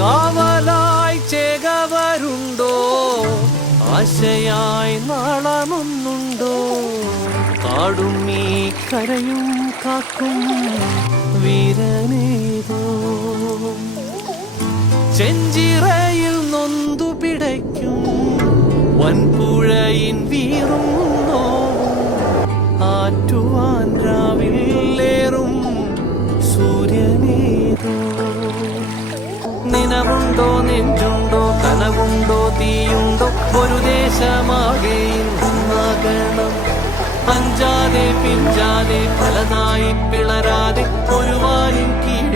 കാവലായി ചേകവരുണ്ടോ, ആശയായി നാളമൊന്നുണ്ടോ? കാടും ഈ കരയും കാക്കും വീരനേതോ. ചെഞ്ചിറയിൽ നൊന്തു പിടയ്ക്കും വൻപുഴയിൻ വീറും ആറ്റുവാൻ രാവിലേറും സൂര്യനേതോ. നിലവുണ്ടോ, നെഞ്ചുണ്ടോ, കനവുണ്ടോ, തീയുണ്ടോ, ഒരു ദേശമാകെ ഒന്നാകണം. അഞ്ചാതെ പിഞ്ചാതെ പലതായി പിളരാതെ ഒരു വാലിൻ കീഴ്